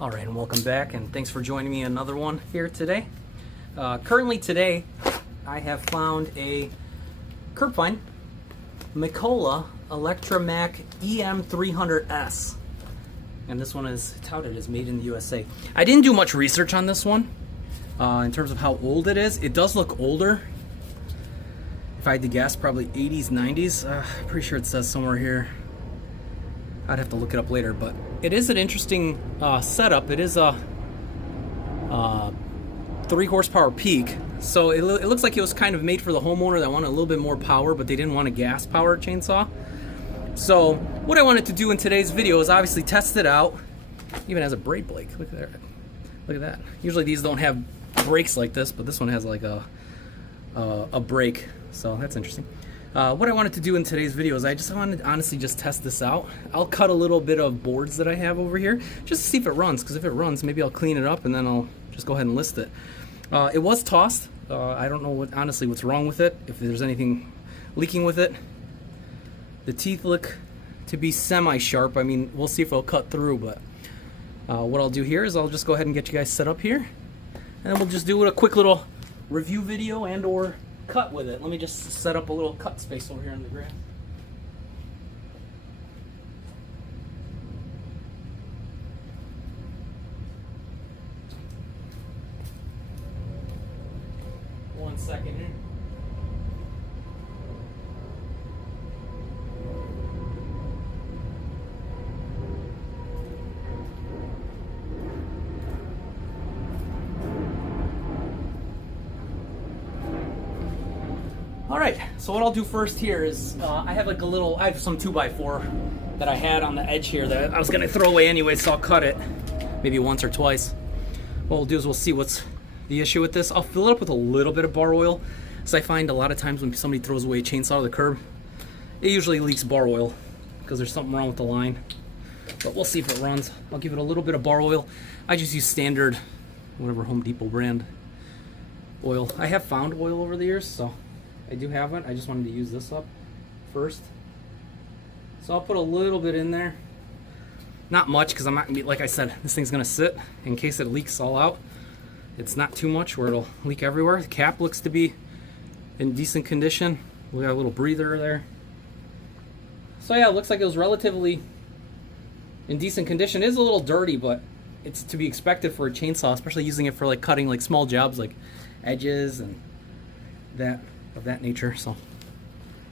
All right, and welcome back, and thanks for joining me in another one here today. Currently today, I have found a Curbfind McCulloch Electramac EM 300S, and this one is touted as made in the USA. I didn't do much research on this one in terms of how old it is. It does look older. If I had to guess, probably 80s, 90s. Pretty sure it says somewhere here. I'd have to look it up later, but it is an interesting setup. It is a 3 horsepower peak, so it looks like it was kind of made for the homeowner that wanted a little bit more power, but they didn't want a gas powered chainsaw. So what I wanted to do in today's video is obviously test it out. Even has a brake brake. Look at that. Look at that. Usually these don't have brakes like this, but this one has like a brake, so that's interesting. What I wanted to do in today's video is I just wanted to honestly just test this out. I'll cut a little bit of boards that I have over here just to see if it runs, because if it runs, maybe I'll clean it up and then I'll just go ahead and list it. It was tossed. I don't know honestly what's wrong with it, if there's anything leaking with it. The teeth look to be semi-sharp. I mean, we'll see if it'll cut through, but what I'll do here is I'll just go ahead and get you guys set up here, and then we'll just do a quick little review video and or cut with it. Let me just set up a little cut space over here in the grass. One second here. Alright, so what I'll do first here is, I have some 2x4 that I had on the edge here that I was going to throw away anyway, so I'll cut it maybe once or twice. What we'll do is we'll see what's the issue with this. I'll fill it up with a little bit of bar oil, because I find a lot of times when somebody throws away a chainsaw to the curb, it usually leaks bar oil, because there's something wrong with the line. But we'll see if it runs. I'll give it a little bit of bar oil. I just use standard, whatever Home Depot brand oil. I have found oil over the years, so I do have it. I just wanted to use this up first. So I'll put a little bit in there. Not much, because I'm not going to be, like I said, this thing's going to sit in case it leaks all out. It's not too much where it'll leak everywhere. The cap looks to be in decent condition. We got a little breather there. So yeah, it looks like it was relatively in decent condition. It is a little dirty, but it's to be expected for a chainsaw, especially using it for like cutting like small jobs like edges and that of that nature. So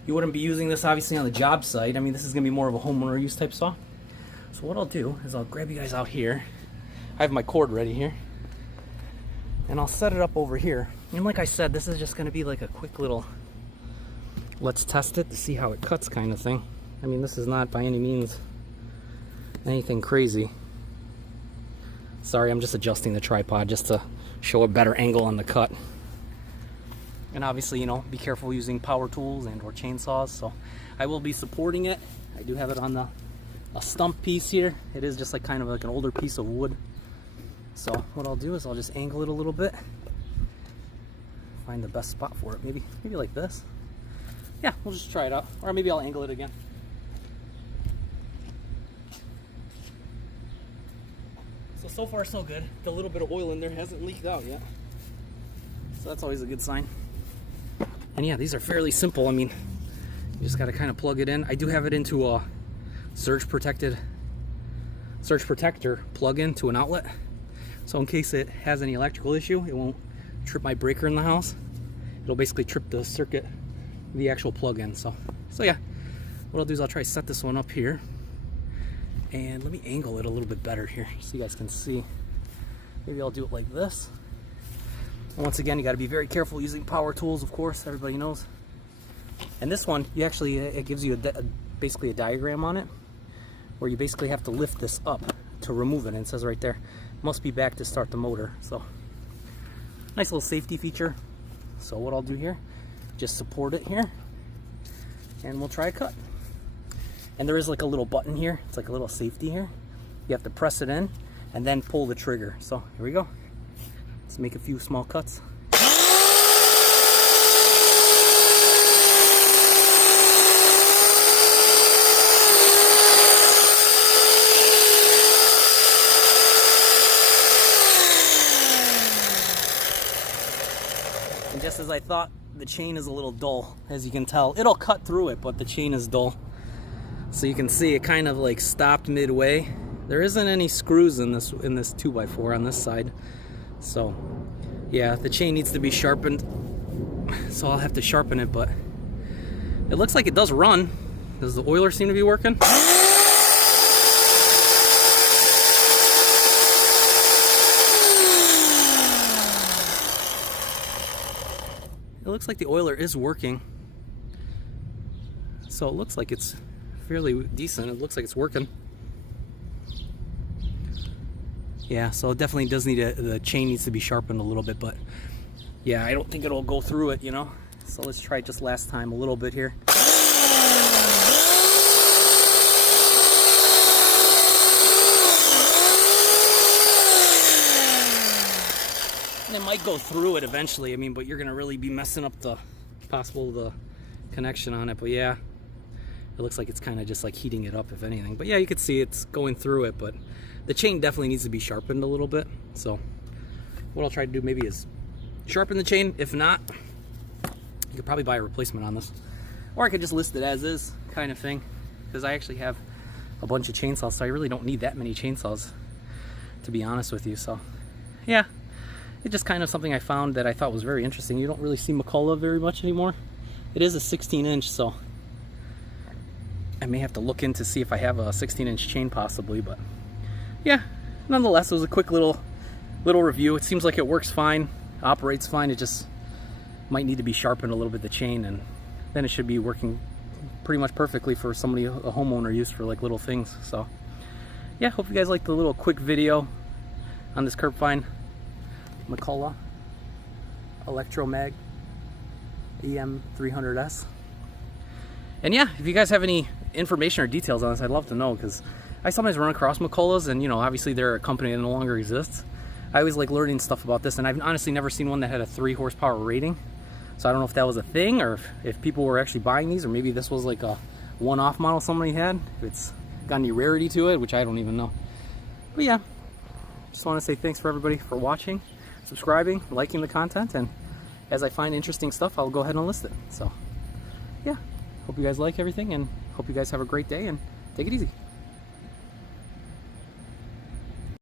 you wouldn't be using this obviously on the job site. I mean, this is gonna be more of a homeowner use type saw. So what I'll do is I'll grab you guys out here. I have my cord ready here, and I'll set it up over here. And like I said, this is just gonna be like a quick little let's test it to see how it cuts kind of thing. I mean, this is not by any means anything crazy. Sorry, I'm just adjusting the tripod just to show a better angle on the cut. And obviously, you know, be careful using power tools and or chainsaws. So I will be supporting it. I do have it on a stump piece here. It is just like kind of like an older piece of wood. So what I'll do is I'll just angle it a little bit. Find the best spot for it. Maybe like this. Yeah, we'll just try it out. Or maybe I'll angle it again. So far so good. The little bit of oil in there hasn't leaked out yet. So that's always a good sign. And yeah, these are fairly simple. I mean, you just got to kind of plug it in. I do have it into a surge protector plug-in to an outlet. So in case it has any electrical issue, it won't trip my breaker in the house. It'll basically trip the circuit, the actual plug-in. So yeah, what I'll do is I'll try to set this one up here. And let me angle it a little bit better here so you guys can see. Maybe I'll do it like this. And once again, you got to be very careful using power tools, of course, everybody knows. And this one, you actually, it gives you basically a diagram on it where you basically have to lift this up to remove it. And it says right there, must be back to start the motor. So nice little safety feature. So what I'll do here, just support it here and we'll try a cut. And there is like a little button here. It's like a little safety here. You have to press it in and then pull the trigger. So here we go. Let's make a few small cuts. this is I thought the chain is a little dull, as you can tell. It'll cut through it, but the chain is dull. So you can see it kind of like stopped midway. There isn't any screws in this 2x4 on this side. So yeah, the chain needs to be sharpened. So I'll have to sharpen it, but it looks like it does run. Does the oiler seem to be working? It looks like the oiler is working. So it looks like it's fairly decent. It looks like it's working. Yeah, so it definitely does need the chain needs to be sharpened a little bit, but yeah, I don't think it'll go through it, you know? So let's try just last time a little bit here. And it might go through it eventually, I mean, but you're gonna really be messing up the connection on it. But yeah, it looks like it's kind of just like heating it up, if anything. But yeah, you can see it's going through it, but the chain definitely needs to be sharpened a little bit. So what I'll try to do maybe is sharpen the chain. If not, you could probably buy a replacement on this, or I could just list it as is kind of thing, because I actually have a bunch of chainsaws, so I really don't need that many chainsaws, to be honest with you. So yeah, it's just kind of something I found that I thought was very interesting. You don't really see McCulloch very much anymore. It is a 16-inch, so I may have to look in to see if I have a 16-inch chain possibly. But yeah, nonetheless, it was a quick little review. It seems like it works fine, operates fine. It just might need to be sharpened a little bit, the chain, and then it should be working pretty much perfectly for somebody, a homeowner, use for like little things. So yeah, hope you guys liked the little quick video on this Curbfind McCulloch Electramac EM 300S. And yeah, if you guys have any information or details on this, I'd love to know, because I sometimes run across McCullochs, and you know, obviously they're a company that no longer exists. I always like learning stuff about this, and I've honestly never seen one that had a 3 horsepower rating. So I don't know if that was a thing, or if people were actually buying these, or maybe this was like a one-off model somebody had. If it's got any rarity to it, which I don't even know. But yeah, just want to say thanks for everybody for watching, subscribing, liking the content, and as I find interesting stuff, I'll go ahead and list it. So yeah, hope you guys like everything, and hope you guys have a great day, and take it easy.